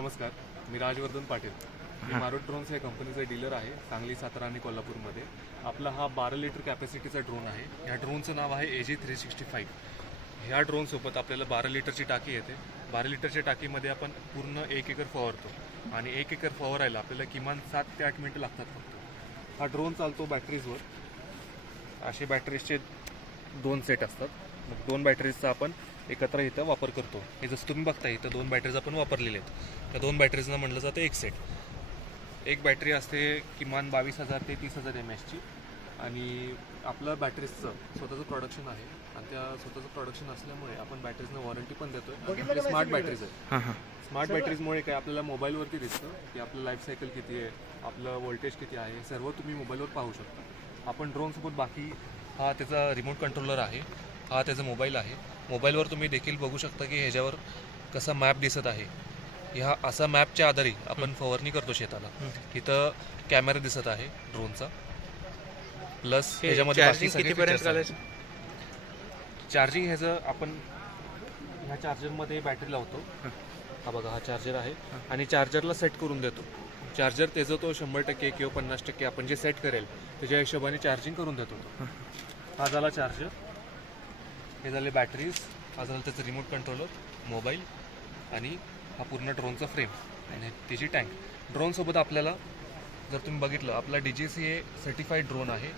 नमस्कार, मी राजवर्धन पाटील. मी मारुत ड्रोन्स या कंपनीचा डीलर आहे, सांगली, सातारा आणि कोल्हापूरमध्ये. आपला हा 12 लिटर कॅपॅसिटीचा ड्रोन आहे. ह्या ड्रोनचं नाव आहे AG365. ह्या ड्रोनसोबत आपल्याला 12 लिटरची टाकी येते. 12 लिटरच्या टाकीमध्ये आपण पूर्ण 1 एकर फवारतो आणि 1 एकर फवारायला आपल्याला किमान 7 ते 8 मिनटं लागतात फक्त. हा ड्रोन चालतो बॅटरीजवर. असे बॅटरीजचे 2 सेट असतात. मग 2 बॅटरीजचा आपण एकत्र इथं वापर करतो. हे जसं तुम्ही बघता इथं 2 बॅटरीज आपण वापरलेले आहेत. त्या 2 बॅटरीजना म्हटलं जातं एक सेट. एक बॅटरी असते किमान 22,000 ते 30,000 mAhची आणि आपलं बॅटरीजचं स्वतःचं प्रोडक्शन आहे आणि त्या स्वतःचं प्रोडक्शन असल्यामुळे आपण बॅटरीजना वॉरंटी पण देतोय. स्मार्ट बॅटरीज आहे. स्मार्ट बॅटरीजमुळे काय आपल्याला मोबाईलवरती दिसतं की आपलं लाईफ सायकल किती आहे, आपलं व्होल्टेज किती आहे, सर्व तुम्ही मोबाईलवर पाहू शकता. आपण ड्रोनसोबत बाकी हा त्याचा रिमोट कंट्रोलर आहे, हा त्याचा मोबाईल आहे. मोबाईलवर तुम्ही देखील बघू शकता की ह्याच्यावर कसा मॅप दिसत आहे. ह्या असा मॅपच्या आधारे आपण फवारणी करतो शेताला. इथं कॅमेरा दिसत आहे ड्रोनचा, प्लस ह्याच्यामध्ये चार्जिंग ह्याचं आपण ह्या चार्जरमध्ये बॅटरी लावतो. हा बघा, हा चार्जर आहे आणि चार्जरला सेट करून देतो. चार्जर त्याचं तो 100% किंवा 50% आपण जे सेट करेल त्याच्या हिशोबाने चार्जिंग करून देतो. हा झाला चार्जर, हे झाले बॅटरीज, हा झाला त्याचं रिमोट कंट्रोलर, मोबाईल आणि हा पूर्ण ड्रोनचा फ्रेम आणि त्याची टँक. ड्रोनसोबत आपल्याला जर तुम्ही बघितलं, आपला DGCA सर्टिफाईड ड्रोन आहे,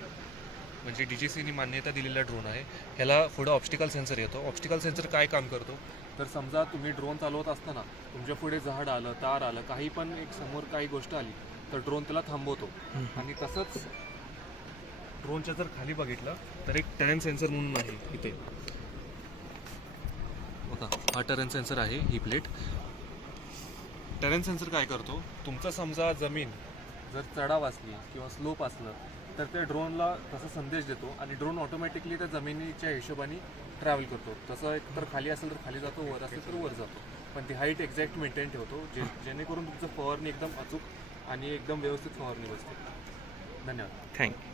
म्हणजे DGCने मान्यता दिलेला ड्रोन आहे. ह्याला पुढं ऑप्टिकल सेन्सर येतो. ऑप्टिकल सेन्सर काय काम करतो, तर समजा तुम्ही ड्रोन चालवत असताना तुमच्या पुढे झाड आलं, तार आलं, काही पण एक समोर काही गोष्ट आली तर ड्रोन त्याला थांबवतो. आणि तसंच ड्रोनच्या जर खाली बघितलं तर एक टर्न सेन्सर म्हणून आहे इथे बघा, हा टर्न सेन्सर आहे. ही प्लेट टर्न सेन्सर काय करतो, तुमचा समजा जमीन जर चढाव असली किंवा स्लोप असलं तर ते ड्रोनला तसा संदेश देतो आणि ड्रोन ऑटोमॅटिकली त्या जमिनीच्या हिशोबाने ट्रॅव्हल करतो. तसं एक तर खाली असेल तर खाली जातो, वर असेल तर वर जातो, पण ती हाईट एक्झॅक्ट मेंटेन ठेवतो, जेणेकरून तुमचं फवारणी एकदम अचूक आणि एकदम व्यवस्थित फवारणी बसते. धन्यवाद. थँक्यू.